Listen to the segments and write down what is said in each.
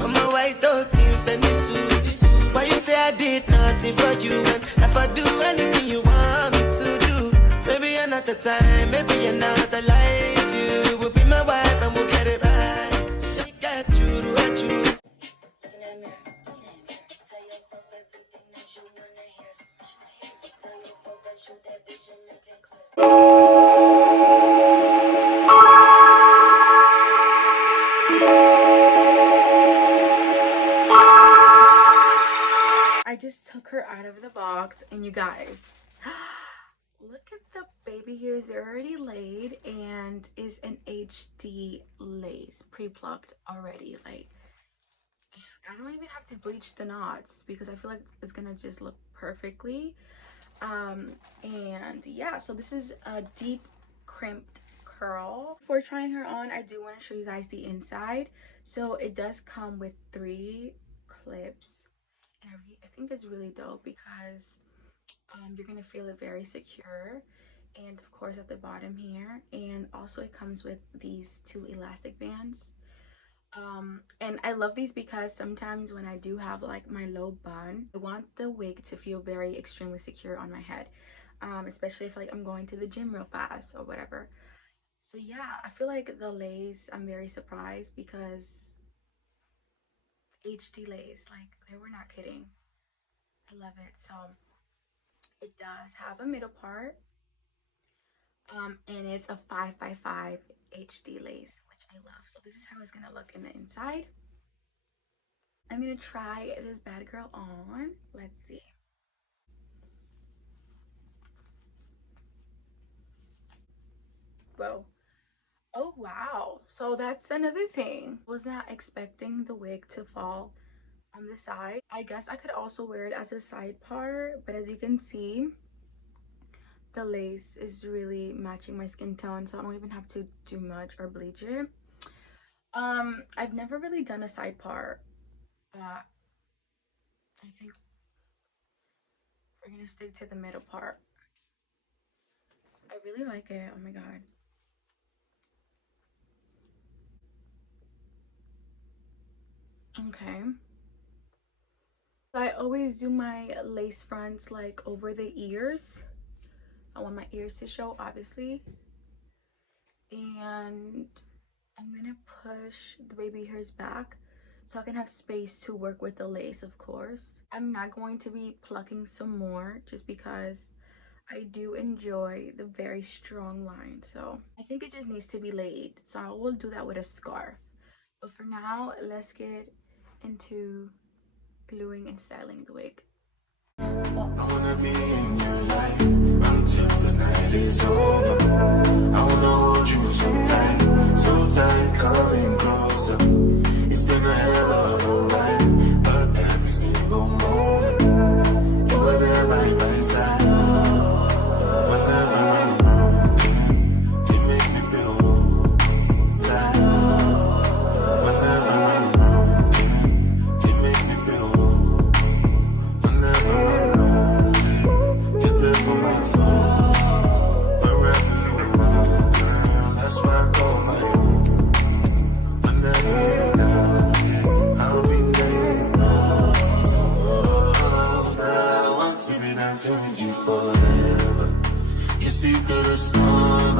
I'm a white dog in Fenisu. Why you say I did nothing for you? And if I do anything you want me to do, maybe another time, maybe another life, you will be my wife and we'll get it right. Get you. I just took her out of the box, and you guys, look at the baby hairs. They're already laid, and is an HD lace, pre-plucked already. Like, I don't even have to bleach the knots because I feel like it's gonna just look perfectly. And yeah, so this is a deep crimped curl. Before trying her on, I do want to show you guys the inside. So it does come with 3 clips, and I think it's really dope because you're gonna feel it very secure, and of course at the bottom here, and also it comes with these 2 elastic bands. And I love these because sometimes when I do have like my low bun, I want the wig to feel very extremely secure on my head, especially if like I'm going to the gym real fast or whatever. So yeah, I feel like the lace, I'm very surprised because HD lace, like they were not kidding. I love it. So it does have a middle part, and it's a 5x5 HD lace, which I love. So this is how it's gonna look in the inside. I'm gonna try this bad girl on. Let's see. Whoa. Oh wow, so that's another thing. Was not expecting the wig to fall on the side. I guess I could also wear it as a side part, but as you can see, the lace is really matching my skin tone, so I don't even have to do much or bleach it. I've never really done a side part, but I think we're gonna stick to the middle part. I really like it. Oh my god. Okay. I always do my lace fronts like over the ears. I want my ears to show, obviously. And I'm gonna push the baby hairs back so I can have space to work with the lace, of course. I'm not going to be plucking some more just because I do enjoy the very strong line. So I think it just needs to be laid. So I will do that with a scarf. But for now, let's get into gluing and styling the wig. I wanna be in your life until the night is over. I wanna hold you so tight, coming closer. It's been a hell of a ride, but every single moment you were there by my side. Whenever I'm around, you make me feel sad. Whenever I'm around, you make me feel. Whenever I'm lonely, you're there for my soul. Wherever you are, girl, that's what I call my home. Whenever you're down, I'll be there. Girl, I want to be dancing with you forever. You see through the storm,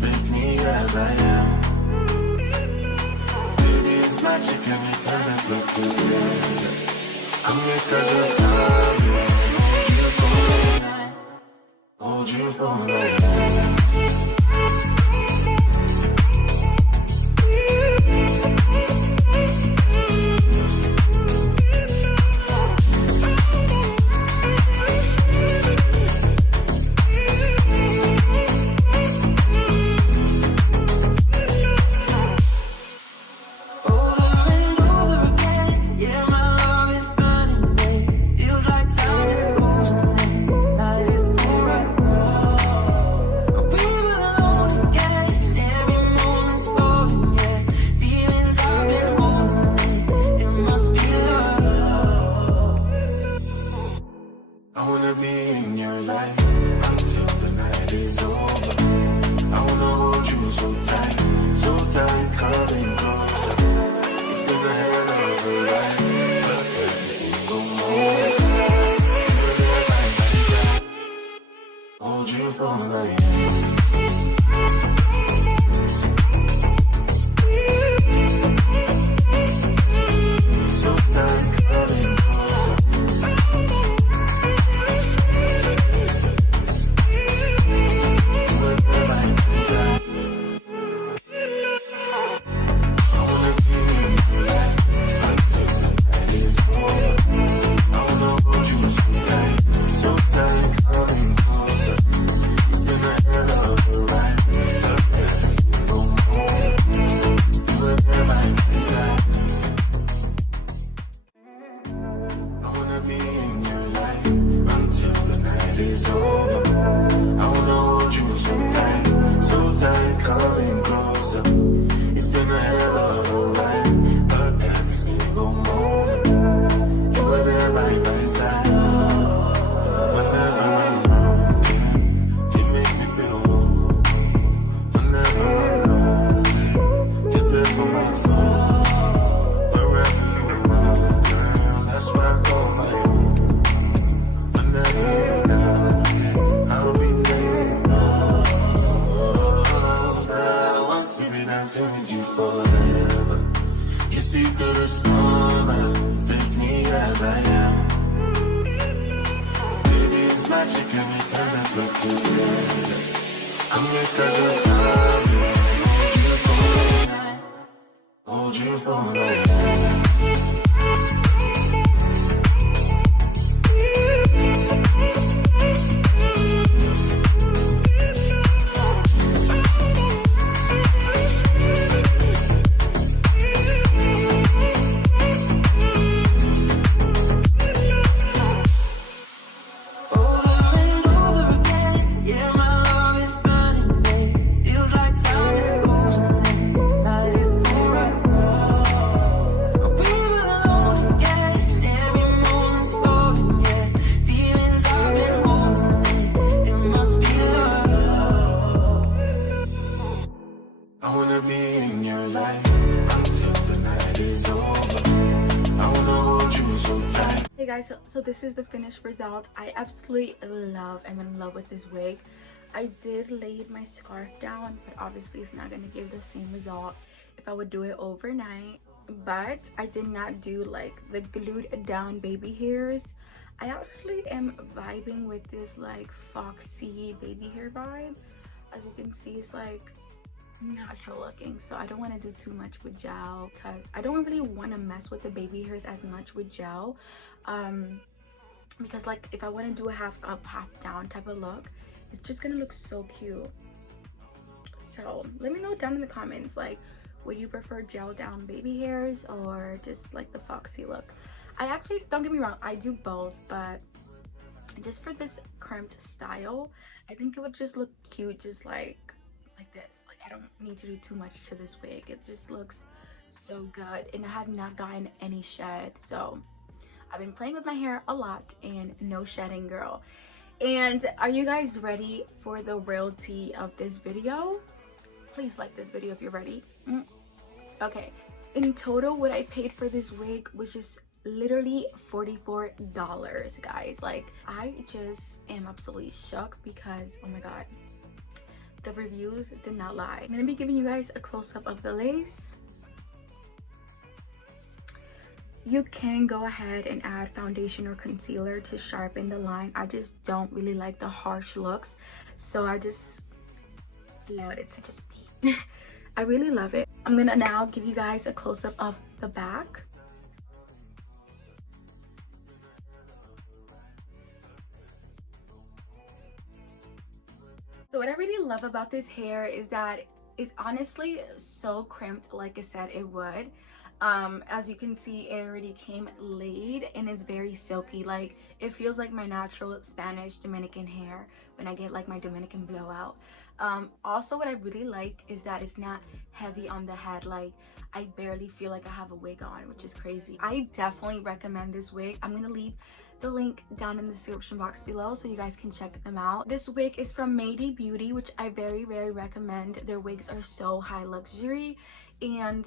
take me as I am. Baby, it's magic anytime I look together. I'm because it's time. Hold you for life. Baby, my soul. Wherever you are, girl, that's where I call my home. Whenever you're down, I'll be there. Oh, girl, I want to be dancing with you forever. You see through the storm and take me as I am. Baby, it's magic every time I look together. I'm your cousin, hold you for life. I wanna be in your life until the night is over. I wanna hold you so tight. Hey guys, so this is the finished result. I absolutely love, I'm in love with this wig. I did lay my scarf down, but obviously it's not gonna give the same result if I would do it overnight. But I did not do like the glued down baby hairs. I actually am vibing with this like foxy baby hair vibe. As you can see, it's like natural looking, so I don't want to do too much with gel because I don't really want to mess with the baby hairs as much with gel, because like if I want to do a half up half down type of look, it's just gonna look so cute. So let me know down in the comments, like, would you prefer gel down baby hairs or just like the foxy look? I actually, don't get me wrong, I do both, but just for this crimped style, I think it would just look cute just like this. Like, I don't need to do too much to this wig. It just looks so good, and I have not gotten any shed, so I've been playing with my hair a lot and no shedding, girl. And are you guys ready for the real tea of this video? Please like this video if you're ready. Okay, in total what I paid for this wig was just literally $44, guys. Like, I just am absolutely shook because, oh my god, the reviews did not lie. I'm gonna be giving you guys a close-up of the lace. You can go ahead and add foundation or concealer to sharpen the line. I just don't really like the harsh looks, so I just allowed it to just be. I really love it. I'm gonna now give you guys a close-up of the back. So what I really love about this hair is that it's honestly so crimped, like I said it would. As you can see, it already came laid and it's very silky. Like, it feels like my natural Spanish Dominican hair when I get like my Dominican blowout. Also, what I really like is that it's not heavy on the head. Like, I barely feel like I have a wig on, which is crazy. I definitely recommend this wig. I'm gonna leave the link down in the description box below so you guys can check them out. This wig is from Maydehair Beauty, which I very recommend. Their wigs are so high luxury, and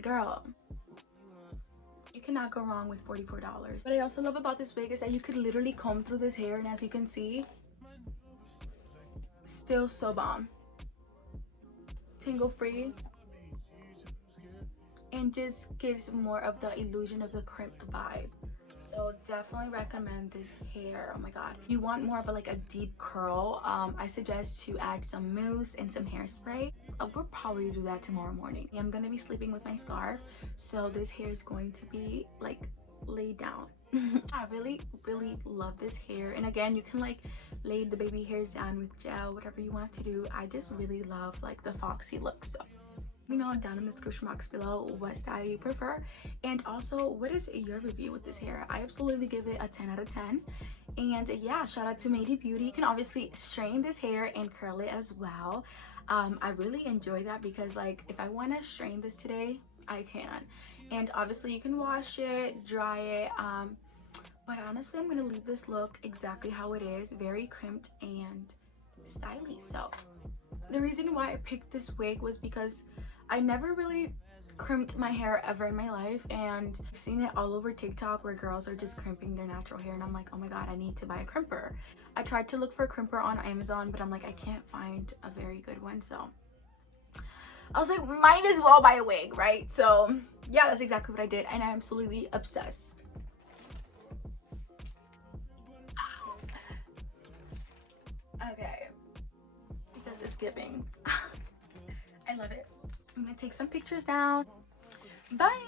girl, you cannot go wrong with $44. What I also love about this wig is that you could literally comb through this hair, and as you can see, still so bomb, tangle free, and just gives more of the illusion of the crimp vibe. So definitely recommend this hair. Oh my god, you want more of a deep curl, I suggest to add some mousse and some hairspray. We'll probably do that tomorrow morning. I'm gonna be sleeping with my scarf, so this hair is going to be like laid down. I really love this hair, and again, you can like lay the baby hairs down with gel, whatever you want to do. I just really love like the foxy look. So let me know down in the description box below what style you prefer, and also what is your review with this hair. I absolutely give it a 10 out of 10. And yeah, shout out to Maydehair Beauty. You can obviously straighten this hair and curl it as well. I really enjoy that because like if I want to straighten this today, I can, and obviously you can wash it, dry it, but honestly I'm gonna leave this look exactly how it is, very crimped and stylish. So the reason why I picked this wig was because I never really crimped my hair ever in my life, and I've seen it all over TikTok where girls are just crimping their natural hair, and I'm like, oh my god, I need to buy a crimper. I tried to look for a crimper on Amazon, but I'm like, I can't find a very good one, so I was like, might as well buy a wig, right? So yeah, that's exactly what I did, and I'm absolutely obsessed. Okay, because it's giving. I love it. I'm gonna take some pictures now. Bye.